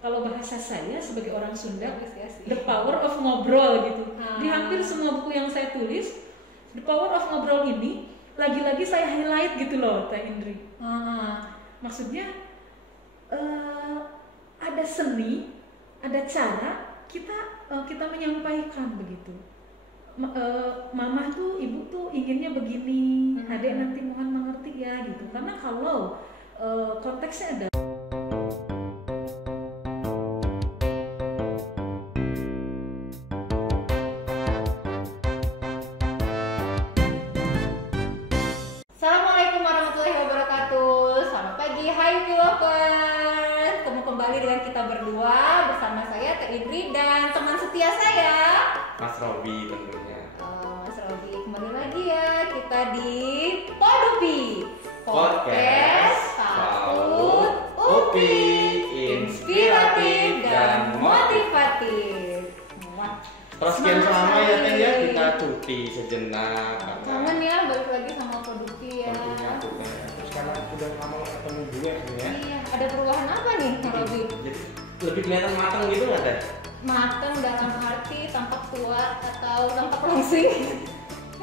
kalau bahasa saya sebagai orang Sunda, the power of ngobrol gitu. Di hampir semua buku yang saya tulis, the power of ngobrol ini lagi-lagi saya highlight gitu loh, Teh Indri. Maksudnya ada seni, ada cara kita menyampaikan begitu. Mama tuh, ibu tuh inginnya begini, adek nanti mohon mengerti ya gitu. Karena kalau konteksnya ada Assalamualaikum warahmatullahi wabarakatuh. Selamat pagi, hai Viewers. Ketemu kembali dengan kita berdua bersama saya Teh Indri dan teman setia saya Mas Robi tentunya. Mas Robi, kembali lagi ya kita di Podupi Podcast PAUD UPI, inspiratif dan motivatif. Persekian selama ya Teh ya, kita cuti sejenak. Kangen ya balik lagi sama Podupi ya. Tentunya aku Teh. Terus karena udah lama ketemu gue ya. Iya, ada perubahan apa nih Mas Robi? Jadi lebih kelihatan matang gitu nggak Teh? Matang dalam arti tampak kuat atau tampak langsing?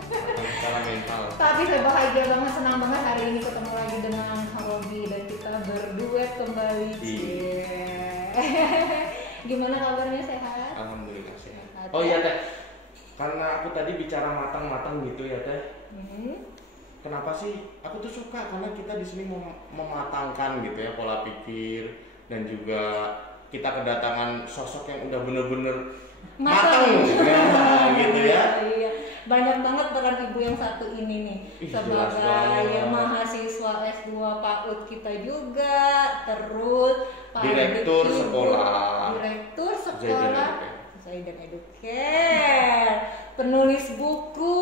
Secara mental. Tapi saya bahagia banget, senang banget hari ini ketemu lagi dengan Robi dan kita berduet kembali. Gimana kabarnya, sehat? Alhamdulillah sehat. Oh iya Teh, karena aku tadi bicara matang-matang gitu ya Teh. Kenapa sih? Aku tuh suka karena kita di sini mematangkan gitu ya pola pikir dan juga kita kedatangan sosok yang udah bener-bener matang ya, gitu ya. Iya. Banyak banget peran ibu yang satu ini nih. Sebagai mahasiswa S2 PAUD kita juga, terus direktur sekolah Zaidan Educare, penulis buku,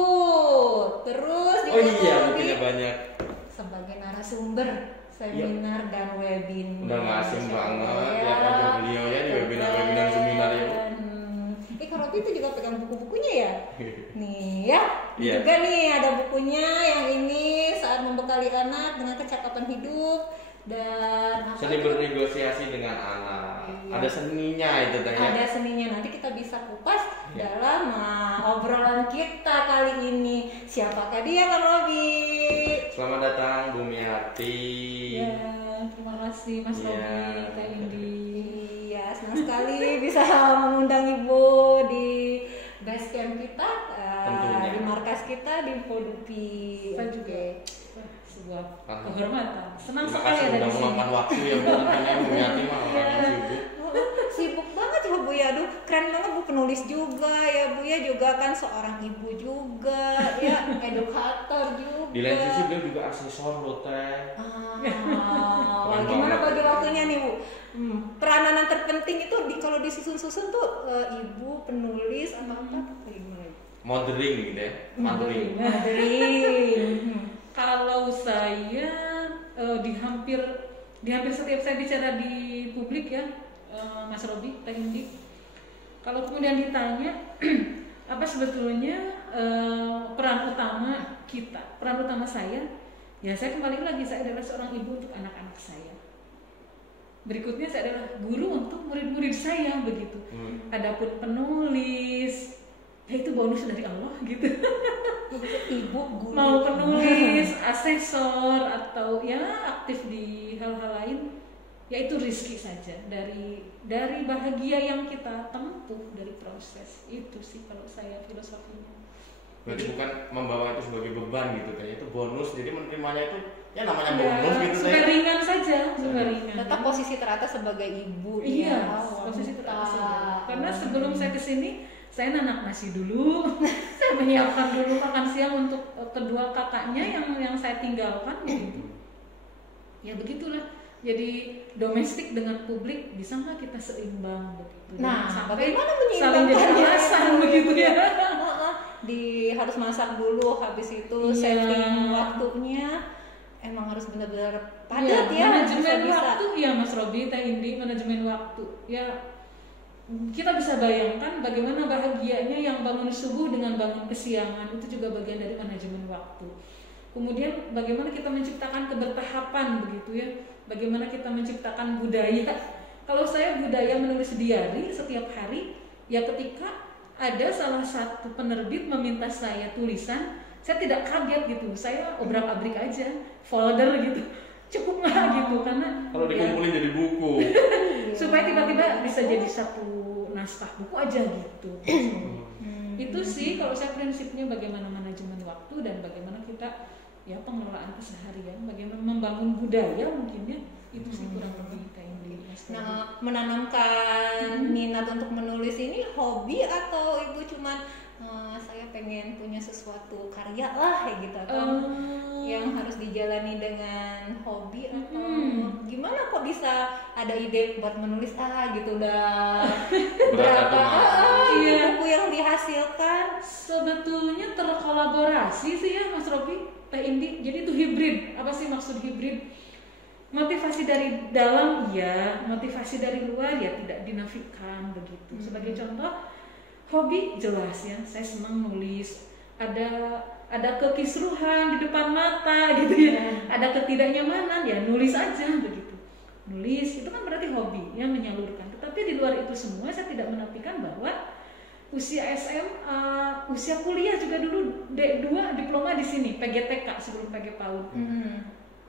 terus oh iya bukunya banyak, sebagai narasumber seminar dan webinar. udah nggak asing banget ya Pak beliau ya di webinar seminar ya. Kak Robi itu juga pegang buku-bukunya ya? Nih ya, yeah. Juga nih ada bukunya yang ini saat membekali anak dengan kecakapan hidup dan seni bernegosiasi dengan anak. Iya. Ada seninya itu tanya. Ada seninya, nanti kita bisa kupas dalam obrolan kita kali ini. Siapakah dia Kak Robi? Selamat datang Bu Miati. Ya, terima kasih Mas Robi, Kak Indi. Ya, senang sekali bisa mengundang Ibu di base camp kita, di markas kita di Podupi. Saya juga sebuah kehormatan. Senang Terima sekali kasih ada udah di sini. meluangkan waktu ya Bu. Tentunya Bu Miati mah orang sibuk. Sibuk banget ya Bu ya, aduh keren banget Bu, penulis juga ya Bu ya, juga kan seorang ibu juga ya, edukator juga. Di lain sisi beliau juga asesor loh Teh. Wah, gimana bagi waktunya nih Bu? Peranan terpenting itu kalau disusun-susun tuh ibu penulis atau apa gimana? Mothering gitu ya. Mothering. Kalau saya di hampir setiap saya bicara di publik ya, Mas Robi, Teh Indi, kalau kemudian ditanya apa sebetulnya peran utama kita, peran utama saya, ya saya kembali lagi, saya adalah seorang ibu untuk anak-anak saya. Berikutnya saya adalah guru untuk murid-murid saya begitu. Adapun penulis, ya itu bonus dari Allah gitu. Ibu guru. Mau penulis, asesor atau ya aktif di hal-hal lain, ya itu rezeki saja dari bahagia yang kita tempuh dari proses itu sih kalau saya filosofinya. Berarti bukan membawa itu sebagai beban gitu Teh. Itu bonus. Jadi menerimanya itu ya namanya bonus gitu Teh. Ringan saja, ringan. Tetap posisi teratas sebagai ibu. Iya, posisi teratas saja. Karena sebelum saya kesini, saya nanak nasi dulu, saya menyiapkan dulu makan siang untuk kedua kakaknya yang saya tinggalkan gitu. Ya begitulah. Jadi domestik dengan publik bisa nggak kita seimbang begitu? Nah, sampai bagaimana saling jadi alasan begitu ya? Harus masak dulu, habis itu setting waktunya emang harus benar-benar padat ya. Manajemen waktu ya Mas Robi, Teh Indi, manajemen waktu ya. Kita bisa bayangkan bagaimana bahagianya yang bangun subuh dengan bangun kesiangan, itu juga bagian dari manajemen waktu. Kemudian bagaimana kita menciptakan kebertahapan begitu ya, bagaimana kita menciptakan budaya Kalau saya budaya menulis diary setiap hari, ya ketika ada salah satu penerbit meminta saya tulisan, saya tidak kaget gitu, saya obrak-abrik aja, folder gitu, cukup nggak gitu, karena kalau dikumpulin jadi buku, supaya tiba-tiba bisa jadi satu naskah buku aja gitu. Itu sih kalau saya prinsipnya bagaimana manajemen waktu dan bagaimana kita ya pengelolaan keseharian, bagaimana membangun budaya mungkin ya, itu sih kurang lebih kayak ini. Nah, menanamkan minat untuk menulis ini hobi atau ibu cuman saya pengen punya sesuatu karya lah kayak gitu, atau yang harus dijalani dengan hobi, atau gimana kok bisa ada ide buat menulis gitu, udah berapa buku yang dihasilkan? Sebetulnya terkolaborasi sih ya Mas Robi, Teh Indi, jadi itu hibrid. Apa sih maksud hibrid? Motivasi dari dalam iya, motivasi dari luar ya tidak dinafikan begitu. Sebagai contoh, hobi jelas ya, saya senang nulis. Ada kekisruhan di depan mata gitu ya, ada ketidaknyamanan ya nulis aja begitu. Nulis itu kan berarti hobi yang menyalurkan. Tetapi di luar itu semua saya tidak menafikan bahwa usia SMA, usia kuliah juga dulu D2 diploma di sini, PGTK sebelum PG PAUD.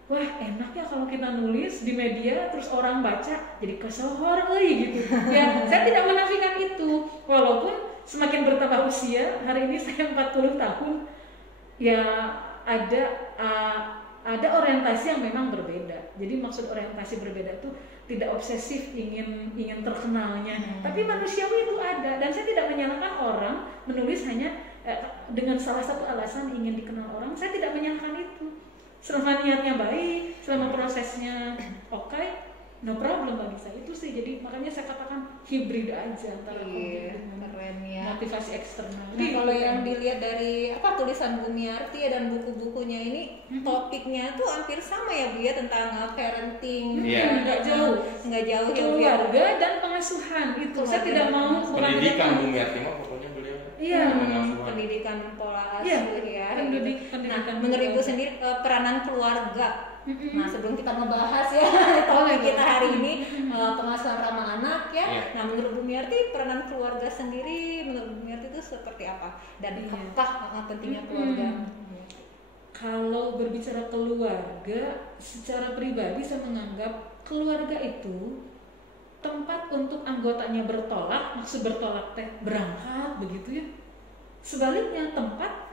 Wah enak ya kalau kita nulis di media terus orang baca jadi kesohor gitu. Ya saya tidak menafikan itu, walaupun semakin bertambah usia, hari ini saya 40 tahun, ya ada orientasi yang memang berbeda. Jadi maksud orientasi berbeda itu tidak obsesif ingin terkenalnya, tapi manusiawi itu ada, dan saya tidak menyalahkan orang menulis hanya dengan salah satu alasan ingin dikenal orang. Saya tidak menyalahkan itu. Selama niatnya baik, selama prosesnya oke, no problem bagi saya itu sih. Jadi makanya saya katakan hibrid aja antara keren ya, motivasi eksternal. Nah, kalau yang dilihat dari tulisan Bumiarti dan buku-bukunya ini, topiknya tuh hampir sama ya Bu ya, tentang parenting. Nggak jauh ya, keluarga dan pengasuhan itu. Saya tidak mau pendidikan Bumiarti mah pokoknya beliau. Pendidikan pola asuh ya. Pendidikan menurut Ibu sendiri peranan keluarga. Nah, sebelum kita ngebahas ya topik kita hari ini, pengasuhan ramah anak ya. Nah, menurut Bumiarti peranan keluarga sendiri, menurut Bumiarti itu seperti apa? Dan apa pentingnya keluarga? Kalau berbicara keluarga, secara pribadi saya menganggap keluarga itu tempat untuk anggotanya bertolak, maksud bertolak berangkat begitu ya. Sebaliknya tempat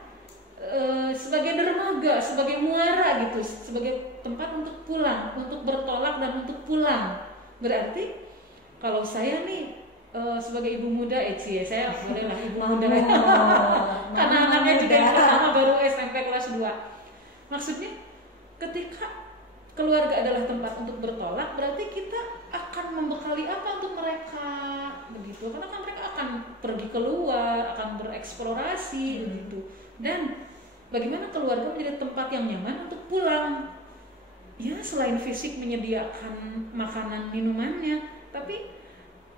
sebagai dermaga, sebagai muara gitu, sebagai tempat untuk pulang, untuk bertolak dan untuk pulang. Berarti kalau saya nih sebagai ibu muda, saya bolehlah ibu muda karena anaknya juga yang pertama baru SMP kelas 2. Maksudnya ketika keluarga adalah tempat untuk bertolak, berarti kita akan membekali apa untuk mereka begitu, karena kan mereka akan pergi keluar, akan bereksplorasi begitu. Dan bagaimana keluarga menjadi tempat yang nyaman untuk pulang ya, selain fisik menyediakan makanan minumannya, tapi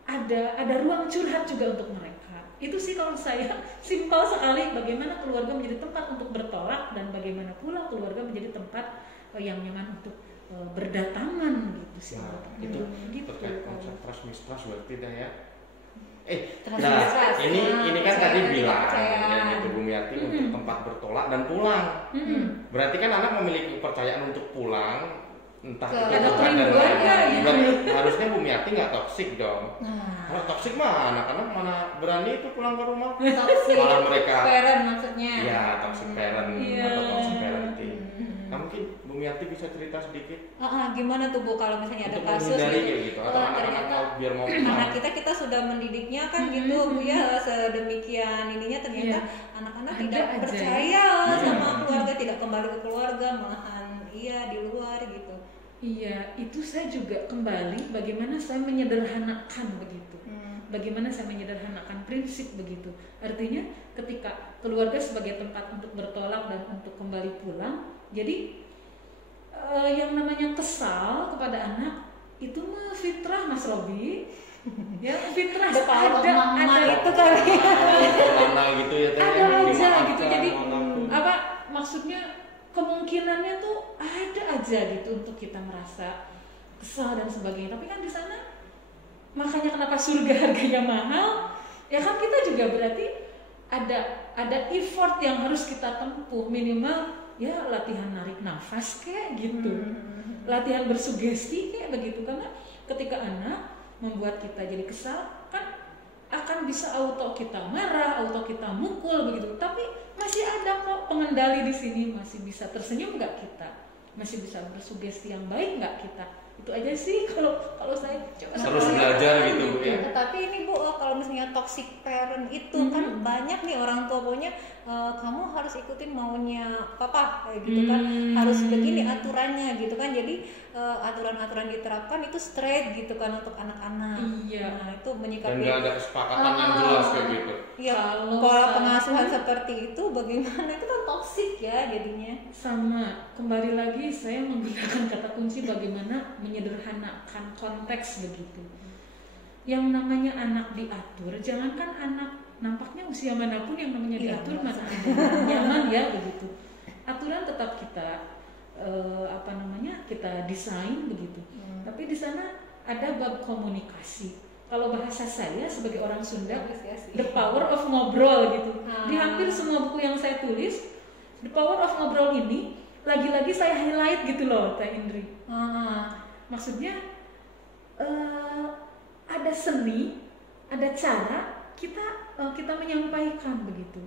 ada ruang curhat juga untuk mereka. Itu sih kalau saya simpel sekali, bagaimana keluarga menjadi tempat untuk bertolak dan bagaimana pula keluarga menjadi tempat yang nyaman untuk berdatangan gitu sih. Itu terkait konsep trust mistrust berarti dah ya. Ini kan tadi bilang yang itu Bumiarti untuk tempat bertolak dan pulang. Berarti kan anak memiliki kepercayaan untuk pulang, entah itu berarti harusnya Bumiarti nggak toksik dong. Kalau toksik mah anak-anak mana berani itu pulang ke rumah. Malah mereka parent maksudnya. Ya, toxic parent atau toxic parenting. Nah, mungkin Bumiarti bisa cerita sedikit. Gimana tuh Bu kalau misalnya ada kasus gitu, atau anak-anak biar mau pulang. Anak kita sudah mendidiknya kan gitu Bu ya, sedemikian ininya ternyata anak-anak tidak percaya sama keluarga, tidak kembali ke keluarga, malahan di luar gitu. Iya, itu saya juga kembali bagaimana saya menyederhanakan begitu. Bagaimana saya menyederhanakan prinsip begitu. Artinya ketika keluarga sebagai tempat untuk bertolak dan untuk kembali pulang, jadi yang namanya kesal kepada anak itu mah fitrah Mas Robi. Ya fitrah ada itu kali. Mana gitu ya teh. Ada aja gitu. Jadi apa maksudnya, kemungkinannya tuh ada aja gitu untuk kita merasa kesal dan sebagainya. Tapi kan di sana makanya kenapa surga harganya mahal, ya kan kita juga berarti ada effort yang harus kita tempuh, minimal ya latihan narik nafas kayak gitu, latihan bersugesti kayak begitu, karena ketika anak membuat kita jadi kesal kan akan bisa auto kita marah, auto kita mukul begitu, tapi masih ada kok pengendali di sini, masih bisa tersenyum nggak kita, masih bisa bersugesti yang baik nggak kita. Itu aja sih kalau saya coba harus belajar gitu ya. Tapi ini Bu, kalau misalnya toxic parent itu kan banyak nih orang tua punya, kamu harus ikutin maunya papa kayak gitu kan, harus begini aturannya gitu kan, jadi aturan-aturan diterapkan itu straight gitu kan untuk anak-anak. Iya. Nah itu menyikapi. Dan nggak ada kesepakatan yang jelas kayak gitu. Iya. Pola pengasuhan seperti itu bagaimana, itu kan toxic ya jadinya. Sama, kembali lagi saya menggunakan kata kunci bagaimana menyederhanakan konteks begitu. Yang namanya anak diatur, jangankan anak nampaknya usia manapun yang namanya diatur mana ada nyaman ya begitu. Aturan tetap kita kita desain begitu. Tapi di sana ada bab komunikasi. Kalau bahasa saya sebagai orang Sunda, the power of ngobrol gitu. Di hampir semua buku yang saya tulis, the power of ngobrol ini lagi-lagi saya highlight gitu loh, Teh Indri. Maksudnya ada seni, ada cara kita menyampaikan begitu.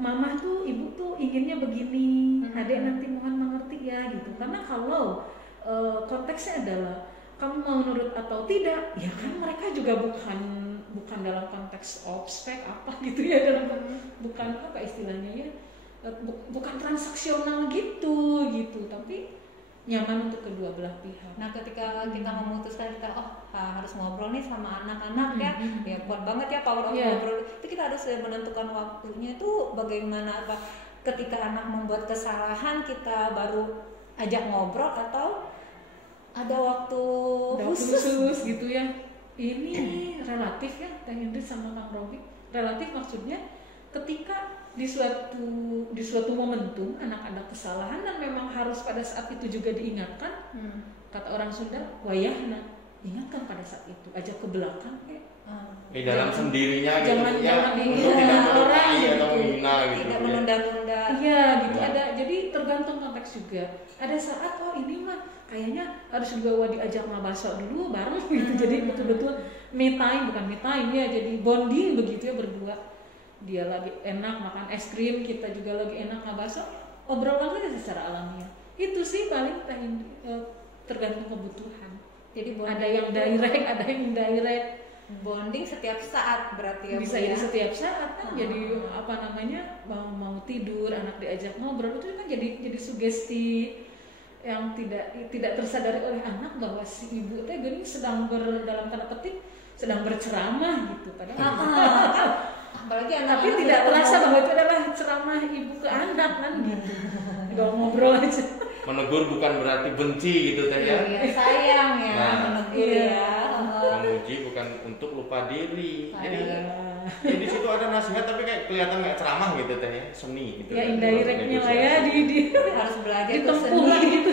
Mama tuh, ibu tuh inginnya begini, adek nanti mohon mengerti ya gitu. Karena kalau konteksnya adalah kamu mau nurut atau tidak, ya kan mereka juga bukan dalam konteks ospek apa gitu ya, bukan apa istilahnya ya, bukan transaksional gitu, tapi nyaman untuk kedua belah pihak. Nah ketika kita memutuskan kita harus ngobrol nih sama anak-anak ya kuat banget ya power of ngobrol, itu kita harus menentukan waktunya itu bagaimana, apa ketika anak membuat kesalahan kita baru ajak ngobrol atau ada waktu khusus gitu ya. Ini relatif ya, Teh Indri sama Kang Robi. Relatif maksudnya ketika di suatu momentum anak ada kesalahan dan memang harus pada saat itu juga diingatkan. Kata orang Sunda, wayahna, ingatkan pada saat itu, ajak ke belakang dalam sendirinya jangan, gitu jangan ya, untuk tidak melukai atau menghina gitu, tidak menunda-nunda. Iya gitu ada, jadi tergantung konteks juga. Ada saat ini mah kayaknya harus dibawa diajak mabaso dulu bareng gitu, jadi betul-betul me time, bukan me time ya, jadi bonding begitu ya berdua. Dia lagi enak makan es krim, kita juga lagi enak ngabaso, obrolan aja secara alamiah. Itu sih paling tergantung kebutuhan. Jadi ada yang direct, ada yang indirect. Bonding setiap saat berarti ya. Bisa jadi setiap saat kan. Jadi mau tidur anak diajak ngobrol itu kan jadi sugesti yang tidak tersadari oleh anak bahwa si ibu teh gini sedang dalam tanda petik sedang berceramah gitu, padahal apalagi anak, tapi tidak terasa bahwa itu adalah ceramah ibu ke anak kan gitu. Gak ngobrol aja. Menegur bukan berarti benci gitu Teh ya. Iya, sayang ya, menegur ya. Memuji bukan untuk lupa diri. Jadi di situ ada nasihat tapi kayak kelihatan kayak ceramah gitu Teh ya, seni gitu. Ya indirectnya lah ya di harus belajar ditempuh gitu.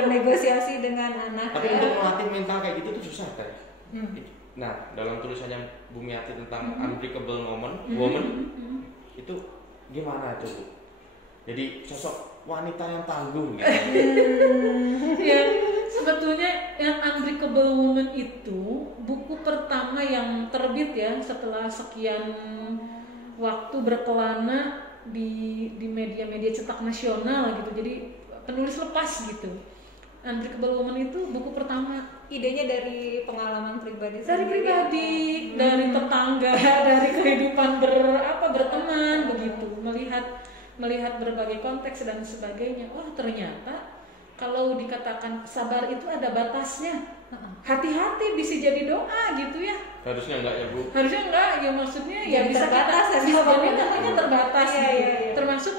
Bernegosiasi dengan anak. Tapi untuk melatih mental kayak gitu tuh susah Teh. Nah, dalam tulisannya Bu Miati tentang unbreakable woman itu gimana tuh Bu? Jadi sosok wanita yang tangguh gitu. Ya, sebetulnya yang Unbreakable Woman itu buku pertama yang terbit ya setelah sekian waktu berkelana di media-media cetak nasional gitu. Jadi penulis lepas gitu. Unbreakable Woman itu buku pertama. Idenya dari pengalaman pribadi. Dari pribadi, dari tetangga, dari kehidupan berteman begitu, melihat berbagai konteks dan sebagainya. Oh ternyata kalau dikatakan sabar itu ada batasnya. Hati-hati bisa jadi doa gitu ya. Harusnya enggak ya Bu? Harusnya enggak, ya maksudnya ya bisa terbatas jadi namanya terbatas gitu. Ya. Termasuk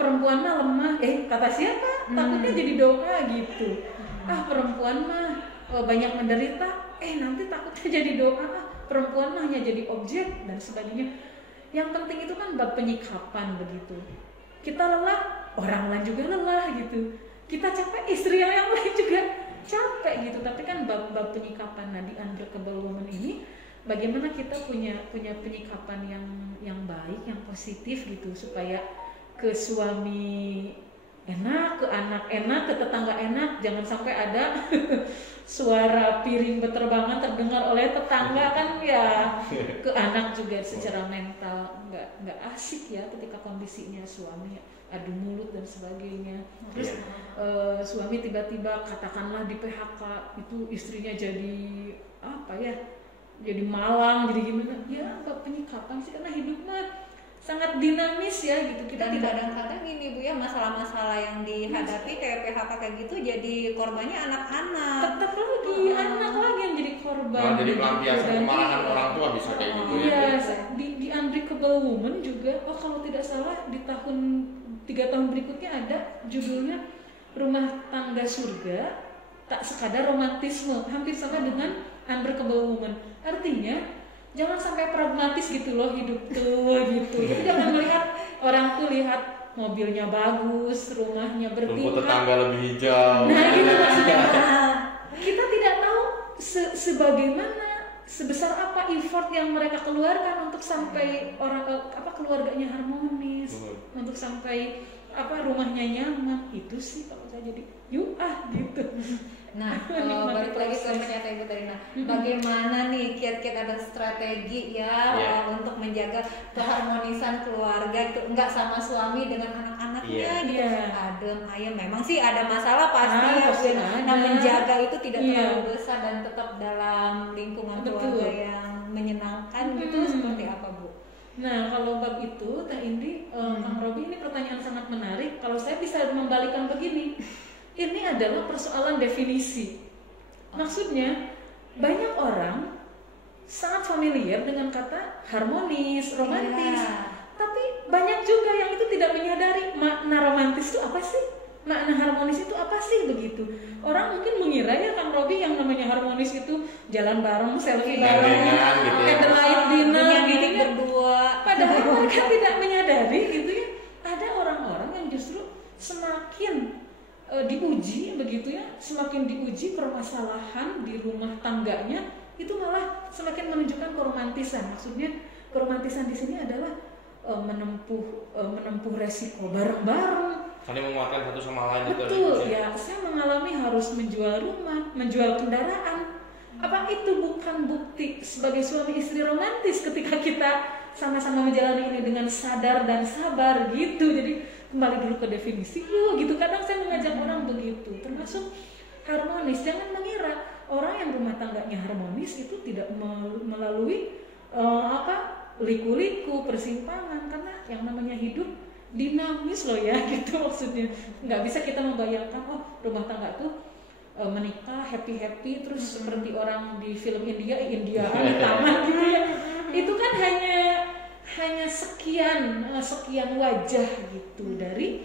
perempuan mah lemah. Kata siapa? Takutnya jadi doa gitu. Perempuan mah banyak menderita. Nanti takutnya jadi doa. Perempuan mah hanya jadi objek dan sebagainya. Yang penting itu kan bab penyikapan begitu. Kita lelah, orang lain juga lelah gitu. Kita capek, istri yang lain juga capek gitu. Tapi kan bab penyikapan di Unbreakable Woman ini, bagaimana kita punya penyikapan yang baik, yang positif gitu, supaya ke suami enak, ke anak enak, ke tetangga enak. Jangan sampai ada suara piring berterbangan terdengar oleh tetangga, kan ya ke anak juga secara mental nggak asik ya ketika kondisinya suami adu mulut dan sebagainya. Terus suami tiba-tiba katakanlah di PHK, itu istrinya jadi apa ya, jadi malang, jadi gimana ya, nggak penyikapan sih, karena hidup mah sangat dinamis ya gitu. Kita dan tidak kadang-kadang ini Bu ya, masalah-masalah yang dihadapi kayak PHK kayak gitu, jadi korbannya anak-anak. Tetap lagi anak lagi yang jadi korban. Jadi pelampiasan kemarahan orang tua bisa kayak gitu ya. Iya, di Unbreakable Woman juga, kalau tidak salah di 3 tahun berikutnya ada judulnya Rumah Tangga Surga Tak Sekadar Romantisme, hampir sama dengan Unbreakable Woman. Artinya jangan sampai pragmatis gitu loh hidup tuh gitu. Jadi jangan melihat orang tuh lihat mobilnya bagus, rumahnya bertingkat, rumput tetangga lebih hijau. Nah gitu maksudnya. Kita tidak tahu sebesar apa effort yang mereka keluarkan untuk sampai keluarganya harmonis, untuk sampai rumahnya nyaman. Itu sih kalau saya jadi gitu. Nah, balik lagi ke pernyataan Ibu tadi. Nah, bagaimana nih kiat-kiat ada strategi untuk menjaga keharmonisan keluarga itu, enggak sama suami dengan anak-anaknya gitu. Adem ayem, memang sih ada masalah pasti ya. Nah, menjaga itu tidak terlalu besar dan tetap dalam lingkungan keluarga yang menyenangkan gitu, seperti apa Bu? Nah, kalau bab itu Teh Indi, Kang Robi, ini pertanyaan sangat menarik. Kalau saya bisa membalikan begini, ini adalah persoalan definisi. Maksudnya banyak orang sangat familiar dengan kata harmonis, romantis, tapi banyak juga yang itu tidak menyadari makna romantis itu apa sih, makna harmonis itu apa sih, begitu. Orang mungkin mengira ya Kang Robi, yang namanya harmonis itu jalan bareng, selfie bareng, candlelight dinner gitu ya, berdua. Padahal mereka tidak menyadari gitu ya, ada orang-orang yang justru semakin diuji begitu ya, semakin diuji permasalahan di rumah tangganya, itu malah semakin menunjukkan keromantisan. Maksudnya keromantisan di sini adalah menempuh resiko bareng-bareng, saling menguatkan satu sama lain. Betul ya, saya mengalami harus menjual rumah, menjual kendaraan. Apa itu bukan bukti sebagai suami istri romantis ketika kita sama-sama menjalani ini dengan sadar dan sabar gitu. Jadi kembali dulu ke definisi gitu. Kadang saya mengajak orang begitu, termasuk harmonis. Jangan mengira orang yang rumah tangganya harmonis itu tidak melalui liku-liku, persimpangan, karena yang namanya hidup dinamis loh ya gitu. Maksudnya nggak bisa kita membayangkan rumah tangga tuh menikah happy terus seperti orang di film Indiaan di taman gitu ya. Itu kan hanya sekian wajah gitu dari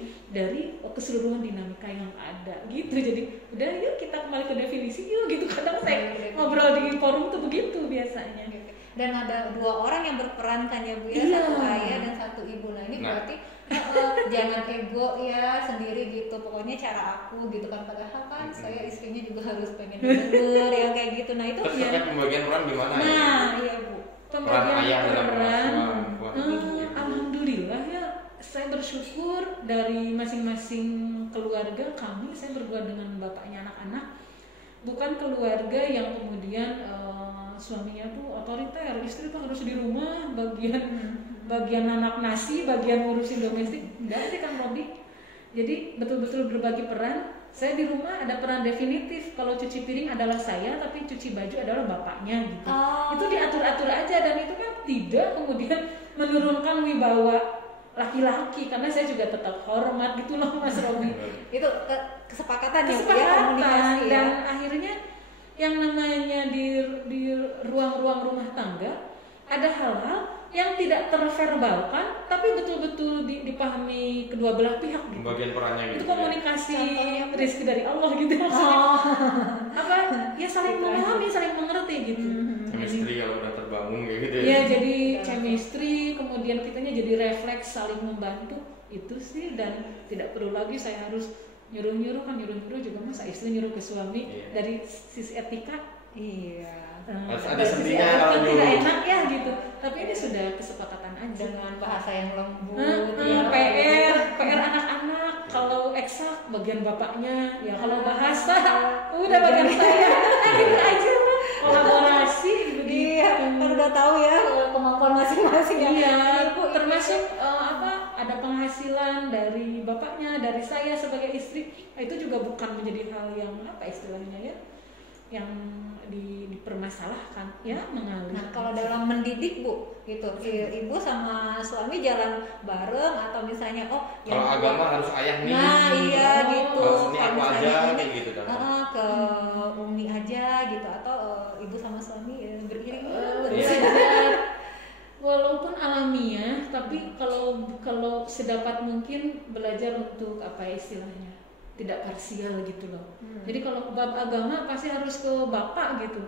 keseluruhan dinamika yang ada gitu. Jadi udah yuk kita kembali ke definisi gitu. Kadang saya ngobrol di forum tuh begitu biasanya. Dan ada 2 orang yang berperan kan ya Bu ya, satu ayah dan satu ibu. Nah ini berarti jangan ego ya sendiri gitu, pokoknya cara aku gitu kan, padahal kan saya istrinya juga harus pengen denger yang kayak gitu. Nah itu terus ya pembagian peran gimana ya? Iya Bu, pembagian peran alhamdulillah ya, saya bersyukur dari masing-masing keluarga kami. Saya berdua dengan bapaknya anak-anak, bukan keluarga yang kemudian suaminya tuh otoriter, istri tuh harus di rumah bagian anak nasi, bagian ngurusin domestik. Enggak sih Kang Robi. Jadi betul-betul berbagi peran. Saya di rumah ada peran definitif. Kalau cuci piring adalah saya, tapi cuci baju adalah bapaknya gitu. Itu diatur-atur aja, dan itu kan tidak kemudian menurunkan wibawa laki-laki, karena saya juga tetap hormat gitu loh Mas Robi. Itu kesepakatan ya, komunikasi ya. Dan akhirnya yang namanya di ruang-ruang rumah tangga ada hal-hal yang tidak terverbalkan tapi betul-betul dipahami kedua belah pihak gitu. Bagian perannya gitu. Itu komunikasi rezeki dari Allah gitu maksudnya. Ya saling memahami, saling mengerti gitu. Chemistry kalau udah terbangun kayak gitu. Ya jadi chemistry, kemudian kitanya jadi refleks saling membantu, itu sih. Dan tidak perlu lagi saya harus nyuruh juga masa istri nyuruh ke suami dari sisi etika. Harus ada sentinya kalau nyuruh. Tidak enak ya gitu. Tapi ini sudah kesepakatan aja dengan bahasa yang lembut. PR anak-anak. Kalau eksak bagian bapaknya, ya kalau bahasa udah bagian saya. Gitu aja lah. Kolaborasi begitu. Kan udah tahu ya kemampuan masing-masing ya. Iya, termasuk ada penghasilan dari bapaknya, dari saya sebagai istri. Itu juga bukan menjadi hal yang istilahnya ya, yang dipermasalahkan ya, mengalir. Nah, kalau dalam mendidik Bu, gitu, ibu sama suami jalan bareng atau misalnya kalau agama harus ayah nih. Nah, iya gitu. Ini aku aja kayak gitu kan. Ke umi aja gitu atau ibu sama suami beriring. Walaupun alamiah, tapi kalau sedapat mungkin belajar untuk istilahnya tidak parsial gitu loh. Jadi kalau bab agama pasti harus ke bapak gitu.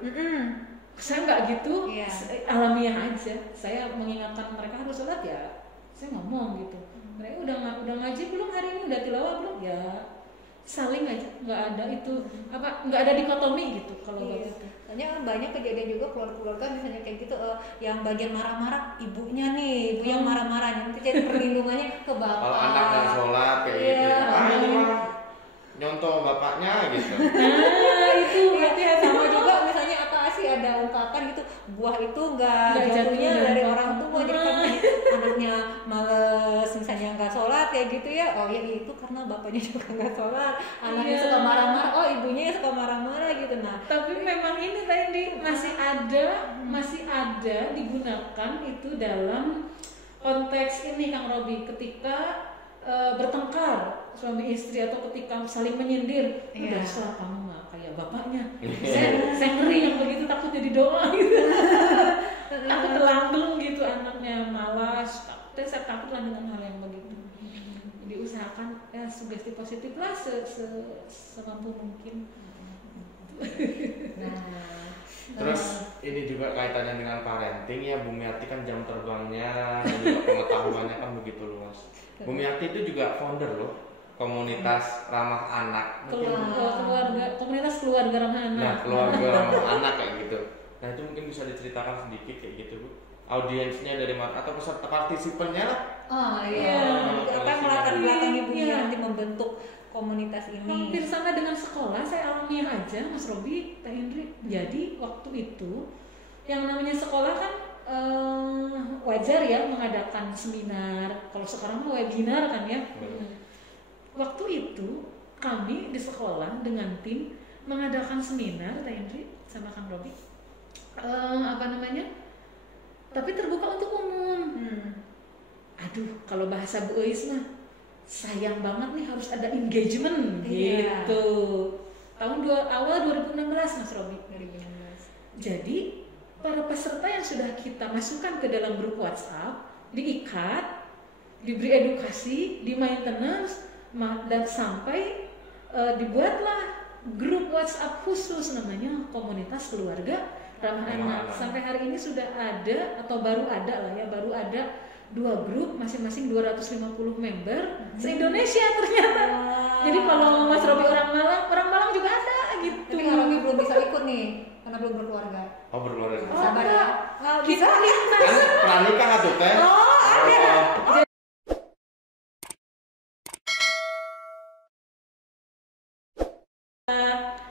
Saya nggak gitu, alamiah aja. Saya mengingatkan mereka harus sholat ya, saya ngomong gitu. Mereka udah ngaji belum hari ini, udah tilawah belum ya, saling aja, nggak ada itu nggak ada dikotomi gitu kalau begitu. Soalnya banyak kejadian juga keluarga misalnya kayak gitu, yang bagian marah-marah ibunya nih, ibu yang marah-marah nanti jadi perlindungannya ke bapak. Kalau anak yang sholat kayak gitu, ini mah nyontoh bapaknya gitu. Nah itu hati-hati. Sama juga misalnya ada ungkapan gitu, buah itu nggak jatuhnya dari orang tua, jadi kalau anaknya males misalnya nggak sholat kayak gitu ya, ya itu karena bapaknya juga nggak sholat, anaknya suka marah-marah, ibunya suka marah-marah gitu. Nah tapi memang ini tadi masih ada digunakan itu dalam konteks ini Kang Robi, ketika bertengkar suami istri atau ketika saling menyindir, udah salah kamu mah kayak bapaknya. Saya ngeri yang begitu, takut jadi doa gitu. Takut telanggeng gitu anaknya, malas. Saya takutlah dengan hal yang begitu. Jadi usahakan ya sugesti positif lah semampu mungkin. Terus ini juga kaitannya dengan parenting ya, Bu Miati kan jam terbangnya dan juga pengetahuannya kan begitu luas. Bu Miati itu juga founder loh komunitas ramah anak. Komunitas keluarga ramah anak. Nah, keluarga ramah anak kayak gitu. Nah, itu mungkin bisa diceritakan sedikit kayak gitu, Bu. Audiensnya dari mana atau peserta partisipannya lah. Apa melatar belakangi Bu Miati membentuk komunitas ini? Hampir sama dengan sekolah, saya alamiah aja Mas Robi, Teh Indri. Jadi waktu itu yang namanya sekolah kan wajar ya mengadakan seminar. Kalau sekarang mah webinar kan ya. Waktu itu kami di sekolah dengan tim mengadakan seminar Teh Indri sama Kang Robi. Tapi terbuka untuk umum. Aduh, kalau bahasa Bu Eis mah sayang banget nih harus ada engagement gitu. Awal 2016 Mas Robi. 2016. Jadi para peserta yang sudah kita masukkan ke dalam grup WhatsApp diikat, diberi edukasi, di maintenance, dan sampai dibuatlah grup WhatsApp khusus namanya komunitas keluarga ramah anak. Sampai hari ini sudah ada atau baru ada 2 grup, masing-masing 250 member se-Indonesia ternyata. Jadi kalau Mas Robi orang Malang juga ada gitu. Tapi Kang Robi belum bisa ikut nih karena belum berkeluarga. Berkeluarga. Sabar ya. Kita lintas. Kan pranikah tuh Teh. Ada.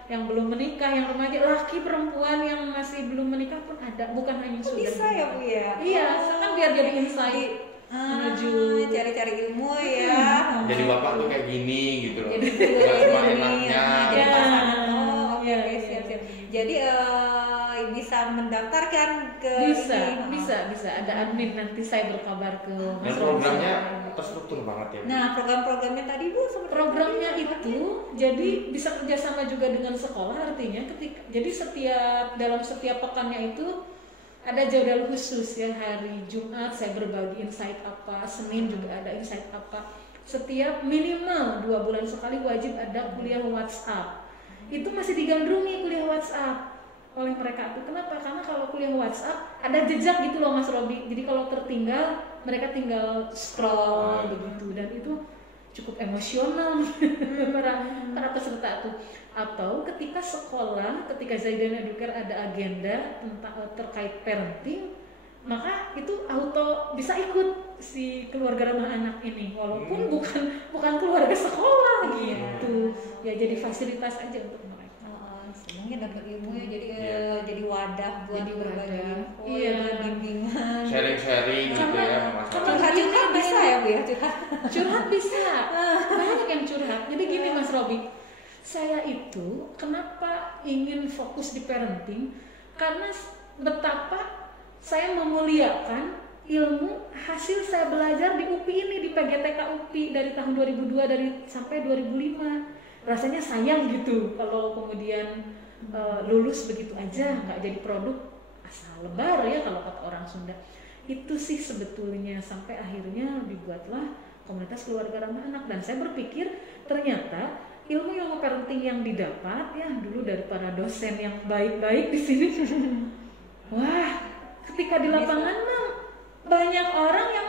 Yang belum menikah, yang remaja, laki perempuan yang masih belum menikah pun ada, bukan hanya sudah. Bisa ya Bu ya? Iya, kan biar jadi insight menuju cari-cari ilmu ya. Jadi bapak tuh kayak gini gitu loh. Jadi Gak cuma enaknya. Oke, siap-siap. Jadi bisa mendaftarkan ke bisa ada admin, nanti saya berkabar ke Mas. Dan programnya terstruktur banget ya. Nah, program-programnya tadi Bu seperti programnya itu jadi bisa kerjasama juga dengan sekolah, artinya jadi dalam setiap pekannya itu ada jadwal khusus ya. Hari Jumat saya berbagi insight apa, Senin juga ada insight apa. Setiap minimal 2 bulan sekali wajib ada kuliah WhatsApp. Itu masih digandrungi kuliah WhatsApp oleh mereka itu. Kenapa? Karena kalau kuliah WhatsApp ada jejak gitu loh Mas Robi. Jadi kalau tertinggal mereka tinggal scroll begitu, dan itu cukup emosional para peserta tuh. Atau ketika sekolah, ketika Zaidan Educare ada agenda tentang terkait parenting, maka itu auto bisa ikut si keluarga ramah anak ini, walaupun bukan keluarga sekolah gitu. Ya jadi fasilitas aja untuk mereka. Senangnya dapat ilmu ya, jadi wadah buat berbagi info, bimbingan, sharing gitu ya. Curhat bisa ya Bu ya, curhat bisa, banyak yang curhat. Jadi gini Mas Robi, saya itu kenapa ingin fokus di parenting, karena betapa saya memuliakan ilmu hasil saya belajar di UPI ini, di PGTK UPI dari tahun 2002 sampai 2005. Rasanya sayang gitu kalau kemudian lulus begitu aja, nggak jadi produk, asal lebar ya kalau kata orang Sunda. Itu sih sebetulnya, sampai akhirnya dibuatlah komunitas keluarga ramah anak. Dan saya berpikir ternyata ilmu parenting yang didapat ya dulu dari para dosen yang baik-baik di sini, wah, ketika di lapangan mah banyak orang yang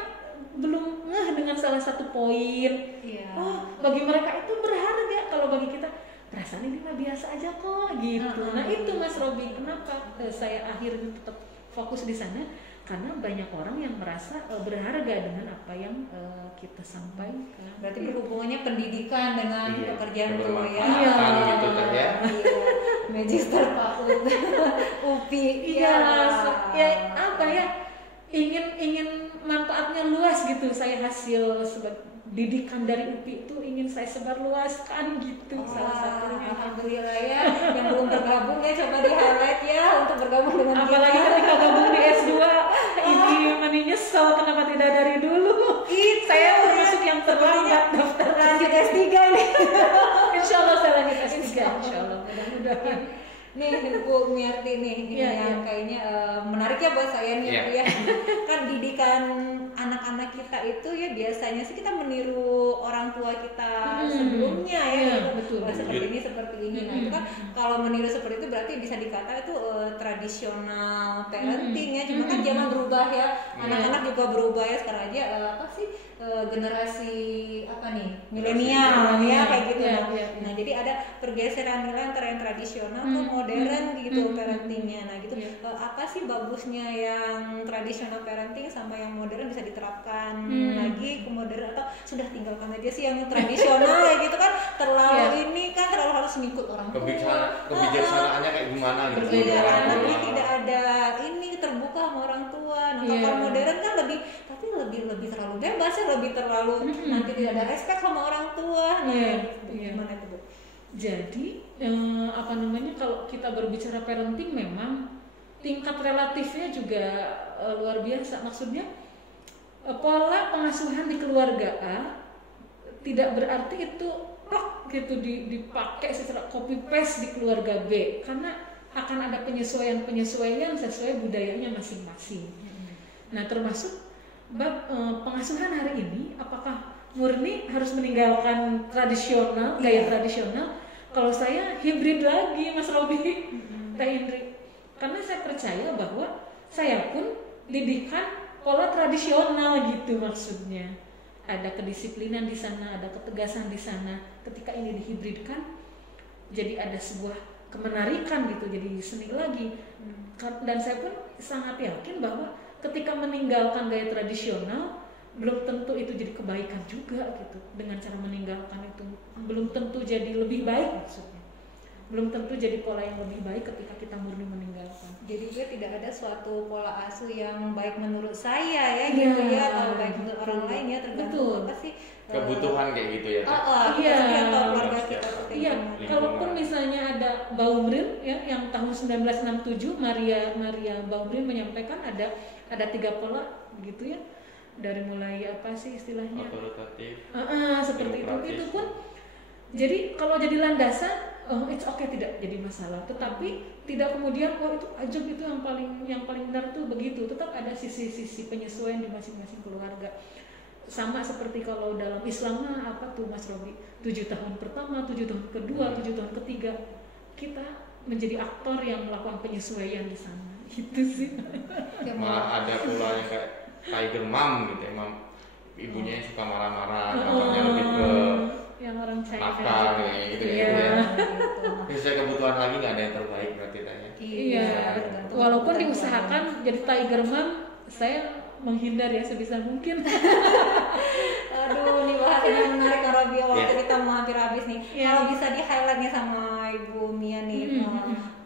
belum ngeh dengan salah satu poin. Oh, bagi mereka itu berharga, kalau bagi kita perasaan ini mah biasa aja kok gitu. Nah itu Mas Robi, kenapa saya akhirnya tetap fokus di sana, karena banyak orang yang merasa berharga dengan apa yang kita sampaikan. Berarti berhubungannya pendidikan dengan pekerjaan tuh ya. Gitu kan ya. Magister PAUD UPI. Ya apa ya? Ingin manfaatnya luas gitu. Saya hasil didikan dari UPI itu ingin saya sebarluaskan gitu. Salah satunya. Alhamdulillah ya, yang belum bergabung ya coba di highlight ya untuk bergabung dengan kita. Apalagi ketika gabung di S2, ini mani nyesel kenapa tidak dari dulu. Saya termasuk yang terlambat daftar. Lanjut S3 nih. Insya Allah saya lanjut S3. Insya Allah mudah-mudahan. Nih Bu Miarti nih, yang kayaknya menarik ya buat saya nih Bu ya. Kan didikan anak-anak kita itu ya biasanya sih kita meniru orang tua kita sebelumnya ya, betul. Seperti ini. Nah itu kan kalau meniru seperti itu berarti bisa dikata itu tradisional parenting ya. Cuma kan zaman berubah ya, anak-anak juga berubah ya sekarang aja generasi apa nih milenial ya kayak gitu. Nah jadi ada pergeseran nilai antara yang tradisional ke modern gitu parentingnya. Nah gitu apa sih bagusnya yang tradisional parenting sama yang modern bisa diterapkan lagi ke modern, atau sudah tinggalkan aja sih yang tradisional ya gitu kan, terlalu ini kan terlalu harus ngikut orang tua. Kebijaksanaannya kayak gimana gitu. Tapi tidak ada ini terbuka sama orang tua. Nah kalau modern kan lebih terlalu bebas ya, lebih terlalu nanti tidak ada respect sama orang tua. Gimana itu Bu? Jadi kalau kita berbicara parenting memang tingkat relatifnya juga luar biasa. Maksudnya pola pengasuhan di keluarga A tidak berarti itu gitu dipakai secara copy paste di keluarga B, karena akan ada penyesuaian sesuai budayanya masing-masing. Nah termasuk pengasuhan hari ini, apakah murni harus meninggalkan gaya tradisional? Kalau saya hibrid lagi Mas Robi, Teh Indri, karena saya percaya bahwa saya pun didikan pola tradisional gitu, maksudnya ada kedisiplinan di sana, ada ketegasan di sana. Ketika ini dihibridkan, jadi ada sebuah kemenarikan gitu, jadi seni lagi. Dan saya pun sangat yakin bahwa ketika meninggalkan gaya tradisional, belum tentu itu jadi kebaikan juga gitu. Dengan cara meninggalkan itu belum tentu jadi lebih baik, maksudnya belum tentu jadi pola yang lebih baik ketika kita murni meninggalkan. Jadi juga tidak ada suatu pola asuh yang baik menurut saya ya gitu ya, atau baik menurut orang lain ya, tergantung apa sih kebutuhan kayak gitu ya. Atau keluarga kita. Iya, kalaupun misalnya ada Baumrill ya, yang tahun 1967 Maria Baumrill menyampaikan ada 3 pola gitu ya. Dari mulai apa sih istilahnya? Otoritatif. Seperti itu pun. Jadi kalau jadi landasan, it's okay, tidak jadi masalah. Tetapi tidak kemudian itu ajab, itu yang paling benar tuh begitu. Tetap ada sisi-sisi penyesuaian di masing-masing keluarga. Sama seperti kalau dalam Islam apa tuh Mas Robi? 7 tahun pertama, 7 tahun kedua, 7 tahun ketiga kita menjadi aktor yang melakukan penyesuaian di sana. Gitu sih. Malah ada pula yang kayak Tiger Mom gitu ya, ibunya yang suka marah-marah, bapaknya lebih ke yang orang China nakal kayak gitu iya. ya. Sesuai kebutuhan lagi nggak ada yang terbaik berarti tanya. Iya. Walaupun diusahakan jadi tiger mom, saya menghindar ya sebisa mungkin. Aduh, ini bahasannya menarik Kak Robi. Waktu kita mau hampir habis nih. Kalau bisa di highlight nih sama Ibu Mia nih,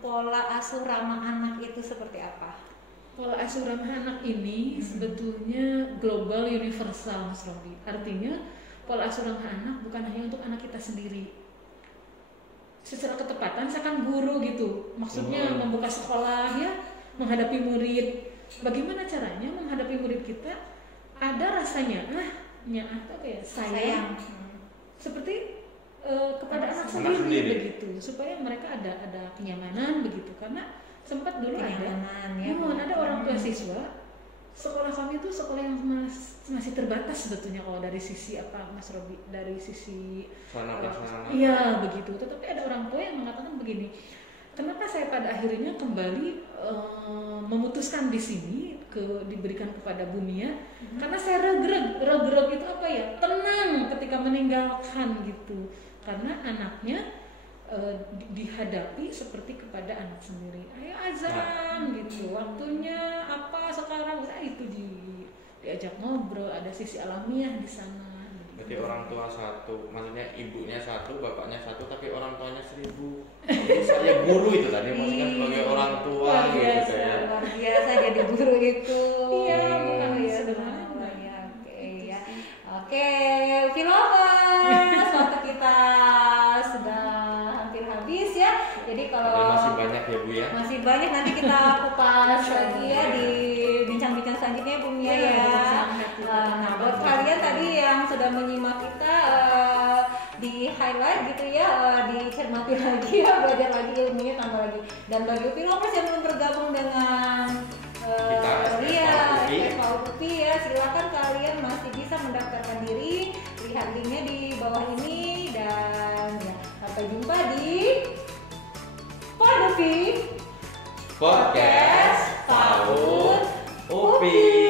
pola asuh ramah anak itu seperti apa? Pola asuh ramah anak ini sebetulnya global universal Mas Robi. Artinya pola asuh ramah anak bukan hanya untuk anak kita sendiri. Secara ketepatan saya kan guru gitu. Maksudnya membuka sekolah ya, menghadapi murid. Bagaimana caranya menghadapi murid kita ada rasanya apa ya sayang. Seperti kepada anak sendiri begitu, supaya mereka ada kenyamanan begitu. Karena sempat dulu ada orang tua siswa sekolah kami itu sekolah yang masih terbatas sebetulnya kalau dari sisi apa Mas Robi, dari sisi iya begitu. Tetapi ada orang tua yang mengatakan begini, kenapa saya pada akhirnya kembali memutuskan di sini diberikan kepada Bu Mia, karena saya regreg itu apa ya, tenang ketika meninggalkan gitu, karena anaknya dihadapi seperti kepada anak sendiri. Ayo azan gitu, waktunya apa sekarang, itu diajak ngobrol, ada sisi alamiah di sana. Berarti orang tua satu, maksudnya ibunya satu, bapaknya satu, tapi orang tuanya 1000. Jadi saya guru itu tadi, maksudnya sebagai orang tua gitu ya. Luar biasa jadi guru itu. Iya, bukan sederhana. Oke, Pilovers, waktu kita sudah hampir habis ya. Jadi kalau masih banyak ya Bu ya. Masih banyak, nanti kita kupas lagi ya di bincang-bincang selanjutnya Bu Mia ya. Nah, buat kalian tadi yang sudah menyimak kita di highlight gitu ya, dicermati lagi ya, belajar lagi ilmunya, tambah lagi. Dan bagi Pilovers yang belum bergabung dengan FPUPI ya, silakan kalian masih bisa mendaftarkan diri, lihat linknya di bawah ini, dan ya, sampai jumpa di FPUPI Podcast PAUD UPI.